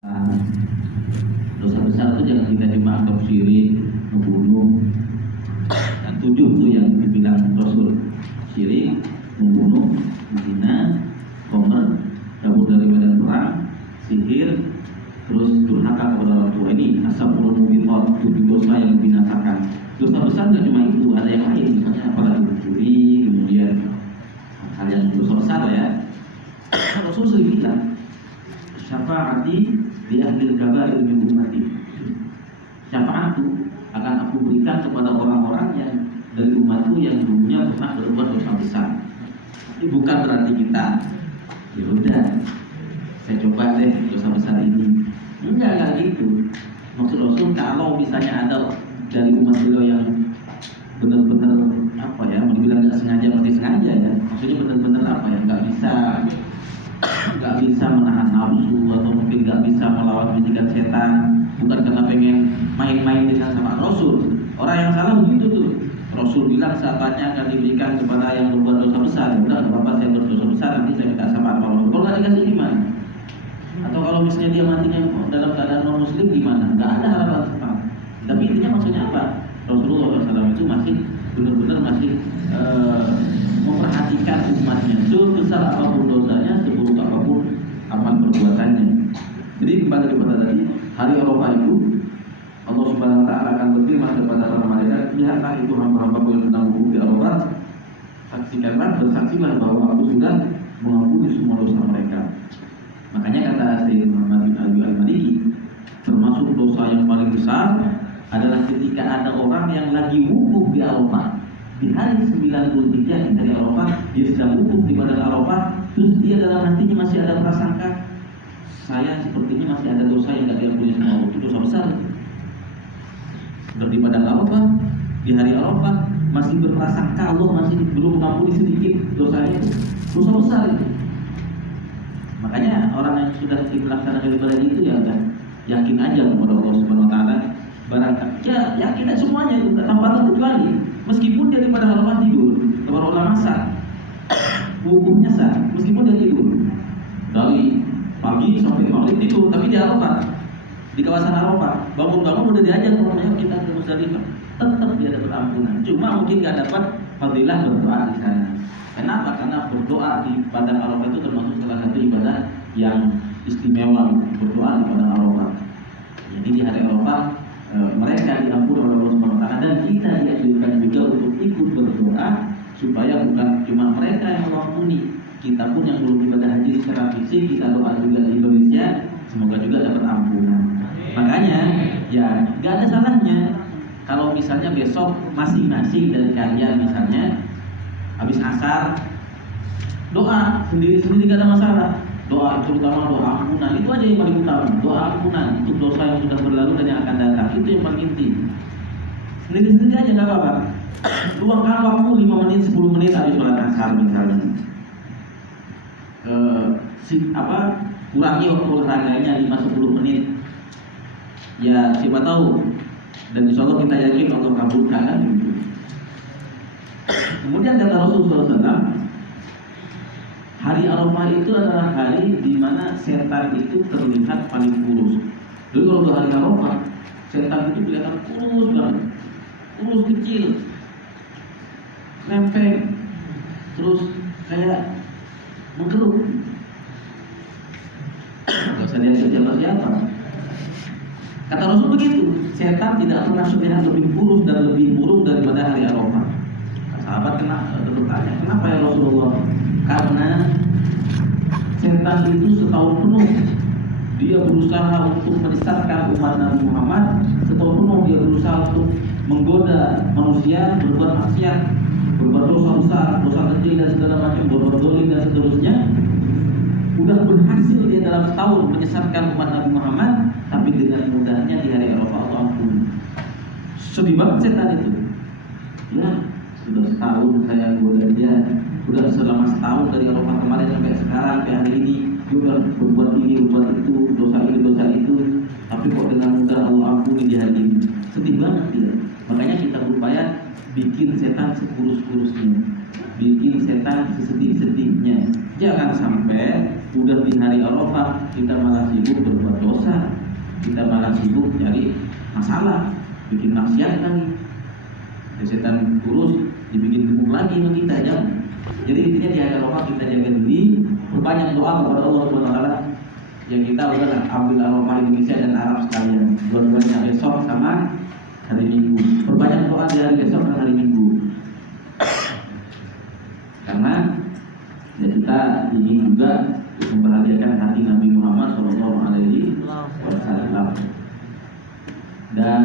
Nah, dosa besar itu jangan kita cuma anggap syirik, membunuh, dan 7 tuh yang dibilang Rasul: syirik, membunuh, zina, khomer, kabur dari medan perang, sihir, terus durhaka kepada orang tua. Ini asabul mubiqat, 7 dosa yang membinasakan. Dosa besar nggak cuma itu, ada yang lain, misalnya apalagi mencuri, kemudian hal yang dosa besar ya. Rasul sering bilang, syafaati di akhir kabair min ummati. Syafaatku akan aku berikan kepada orang-orang yang dari umatku yang dulunya pernah berbuat dosa besar. Ini bukan berarti kita, ya udah, saya coba deh dosa besar ini. Enggak gitu. Maksud Rasul, kalau misalnya ada dari umat beliau yang benar-benar apa ya, mau dibilang nggak sengaja, mati sengaja ya. Maksudnya benar-benar apa ya, nggak bisa menahan nafsu, atau mungkin nggak bisa melawan bisikan setan, bukan karena pengen main-main dengan sama Rasul. Orang yang salah begitu tuh. Rasul bilang syafaatnya akan diberikan kepada yang berbuat dosa besar. Udah, nggak apa-apa, saya berdosa besar, nanti saya minta syafaat sama Rasul. Kalau nggak dikasih gimana? Atau kalau misalnya dia matinya dalam keadaan non muslim gimana? Nggak ada harapan syafaat. Tapi intinya maksudnya apa? Rasulullah SAW itu masih benar-benar masih memperhatikan umatnya, sebesar apapun dosanya, seburuk apapun amal perbuatannya. Jadi kembali kepada tadi, hari Arafah itu Allah Subhanahu Wa Taala akan berfirman kepada para malaikat, lihatlah itu hamba-hambaku yang sedang berwudu di Arafah, saksikanlah, bersaksilah bahwa aku sudah mengampuni semua dosa mereka. Makanya kata Sayyid Muhammad bin Abi Al-Maliki, termasuk dosa yang paling besar adalah ketika ada orang yang lagi wukuf di Arafah di hari 9 Dzulhijjah, di hari Arafah, dia sedang wukuf di padang Arafah, terus dia dalam hatinya masih ada prasangka, saya sepertinya masih ada dosa yang tidak diampuni sama Allah. Itu dosa besar. Sudah di padang Arafah, di hari Arafah, masih berprasangka Allah masih belum mengampuni sedikit dosanya, dosa besar itu. Makanya orang yang sudah melaksanakan ibadah itu ya udah yakin aja kepada Allah Subhanahu Wa Taala. Barangkali ya yakin semuanya itu tanpa terkecuali. Meskipun dia di padang Arafah tidur, para ulama sah, hukumnya sah, meskipun dia tidur dari pagi sampai malam tidur, tapi di Arafah, di kawasan Arafah, bangun-bangun udah diajak orangnya kita ke Musdalifah, tetap dia dapat ampunan. Cuma mungkin nggak dapat fadilah berdoa di sana. Kenapa? Karena berdoa di padang Arafah itu termasuk salah satu ibadah yang istimewa, berdoa di padang Arafah. Jadi di hari Arafah mereka diampuni oleh Allah Subhanahu Wa Taala, dan kita dianjurkan juga untuk ikut berdoa supaya bukan cuma mereka yang mengampuni, kita pun yang belum ibadah haji secara fisik, kita doa juga di Indonesia, semoga juga dapat ampunan. Makanya ya gak ada salahnya kalau misalnya besok masing-masing dari kalian misalnya habis asar doa sendiri-sendiri, gak ada masalah. Doa terutama doa ampunan, itu aja yang paling utama. Doa ampunan untuk dosa yang sudah berlalu dan yang akan datang, itu yang paling inti. Sendiri-sendiri aja gak apa-apa. Luangkan waktu 5 menit, 10 menit habis sholat asar misalnya. Kurangi waktu olahraganya 5-10 menit. Ya siapa tahu, dan insya Allah kita yakin Allah kabulkan kan gitu. Kemudian kata Rasulullah SAW, hari Arafah itu adalah hari di mana setan itu terlihat paling kurus. Dulu kalau di hari Arafah, setan itu kelihatan kurus banget, kurus kecil, krempeng, terus kayak mengkerut. Gak usah lihat siapa-siapa. Kata Rasul begitu, setan tidak pernah terlihat lebih kurus dan lebih buruk daripada hari Arafah. Sahabat bertanya, kenapa ya Rasulullah? Karena setan itu setahun penuh dia berusaha untuk menyesatkan umat Nabi Muhammad, setahun penuh dia berusaha untuk menggoda manusia berbuat maksiat, berbuat dosa besar, dosa kecil dan segala macam, berbuat zalim dan seterusnya. Udah berhasil dia dalam setahun menyesatkan umat Nabi Muhammad, tapi dengan mudahnya di hari Arafah Allah ampuni. Sedih banget setan itu. Ya, sudah setahun saya goda dia, sudah selama setahun dari Arafah kemarin sampai sekarang, sampai hari ini dia udah berbuat ini, berbuat itu, dosa ini, dosa itu, tapi kok dengan mudah Allah ampuni di hari ini. Sedih banget dia. Makanya kita berupaya bikin setan sekurus-kurusnya, bikin setan sesedih-sedihnya. Jangan sampai udah di hari Arafah kita malah sibuk berbuat dosa, kita malah sibuk cari masalah, bikin maksiat lagi. Setan terus dibikin gemuk lagi sama kita, jangan. Jadi intinya di akhir Arafah kita jaga diri, berbanyak doa kepada Allah Subhanahu wa taala. Yang kita udahlah ambil Arafah Indonesia dan Arab sekalian. Dua-duanya besok sama hari Minggu. Berbanyak doa di hari besok dan hari Minggu. Karena ya kita ingin juga membahagiakan hati Nabi Muhammad SAW. Dan